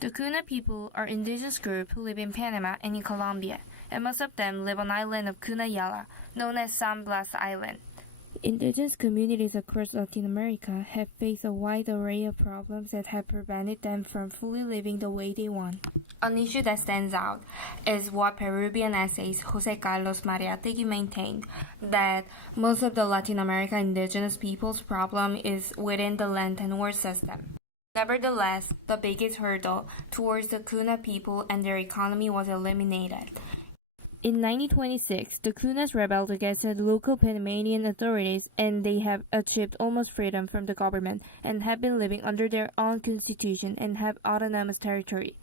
The Kuna people are indigenous group who live in Panama and in Colombia, and most of them live on the island of Cunayala, known as San Blas Island. Indigenous communities across Latin America have faced a wide array of problems that have prevented them from fully living the way they want. An issue that stands out is what Peruvian essayist Jose Carlos Mariátegui maintained, that most of the Latin American indigenous people's problem is within the land tenure system. Nevertheless, the biggest hurdle towards the Kuna people and their economy was eliminated. In 1926, the Kunas rebelled against the local Panamanian authorities, and they have achieved almost freedom from the government and have been living under their own constitution and have autonomous territory.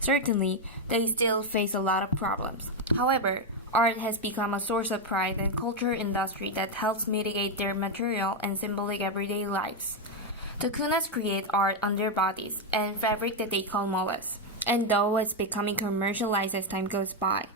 Certainly, they still face a lot of problems. However, art has become a source of pride and cultural industry that helps mitigate their material and symbolic everyday lives. The Kunas create art on their bodies and fabric that they call molas, and though it's becoming commercialized as time goes by,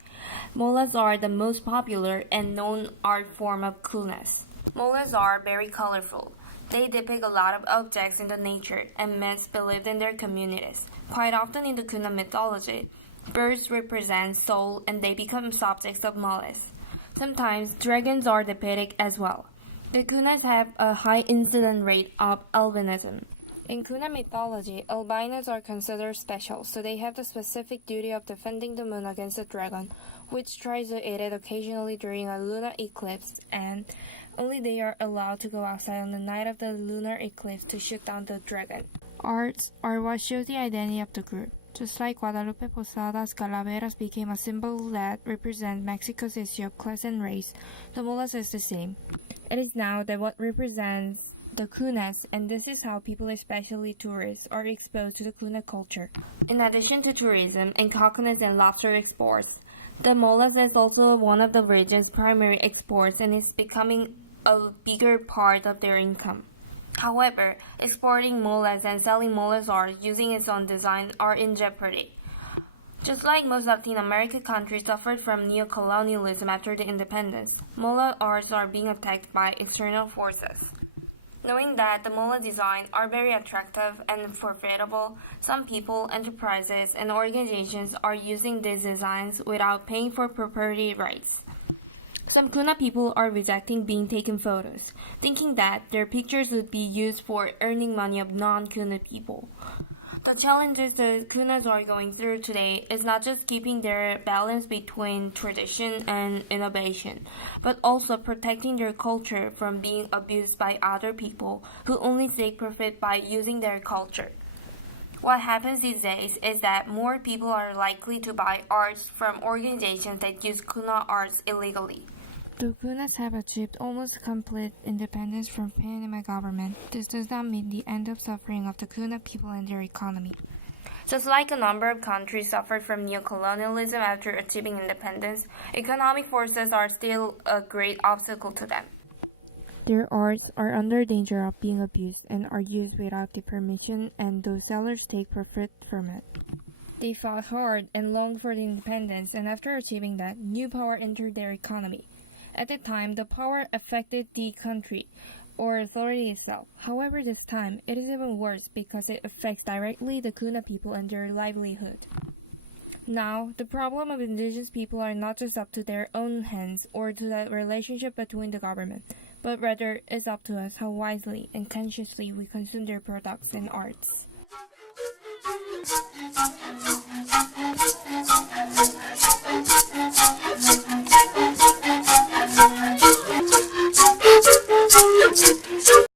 molas are the most popular and known art form of Kunas. Molas are very colorful. They depict a lot of objects in the nature and myths believed in their communities. Quite often in the Kuna mythology, birds represent soul and they become subjects of molas. Sometimes dragons are depicted as well. The Kunas have a high incidence rate of albinism. In Kuna mythology, albinos are considered special, so they have the specific duty of defending the moon against the dragon, which tries to eat it occasionally during a lunar eclipse, and only they are allowed to go outside on the night of the lunar eclipse to shoot down the dragon. Arts are what shows the identity of the group. Just like Guadalupe Posada's calaveras became a symbol that represents Mexico's issue of class and race, the molas is the same. It is now that what represents the Kunas, and this is how people, especially tourists, are exposed to the Kuna culture. In addition to tourism and coconuts and lobster exports, the molas is also one of the region's primary exports and is becoming a bigger part of their income. However, exporting molas and selling molas art using its own design are in jeopardy. Just like most Latin American countries suffered from neocolonialism after the independence, mola arts are being attacked by external forces. Knowing that the mola designs are very attractive and profitable, some people, enterprises, and organizations are using these designs without paying for property rights. Some Kuna people are rejecting being taken photos, thinking that their pictures would be used for earning money of non-Kuna people. The challenges the Kunas are going through today is not just keeping their balance between tradition and innovation, but also protecting their culture from being abused by other people who only seek profit by using their culture. What happens these days is that more people are likely to buy arts from organizations that use Kuna arts illegally. The Kunas have achieved almost complete independence from Panama government. This does not mean the end of suffering of the Kuna people and their economy. Just like a number of countries suffered from neocolonialism after achieving independence, economic forces are still a great obstacle to them. Their arts are under danger of being abused and are used without the permission, and those sellers take profit from it. They fought hard and longed for the independence, and after achieving that, new power entered their economy. At the time, the power affected the country or authority itself. However, this time, it is even worse because it affects directly the Kuna people and their livelihood. Now, the problem of indigenous people are not just up to their own hands or to the relationship between the government, but rather it's up to us how wisely and consciously we consume their products and arts.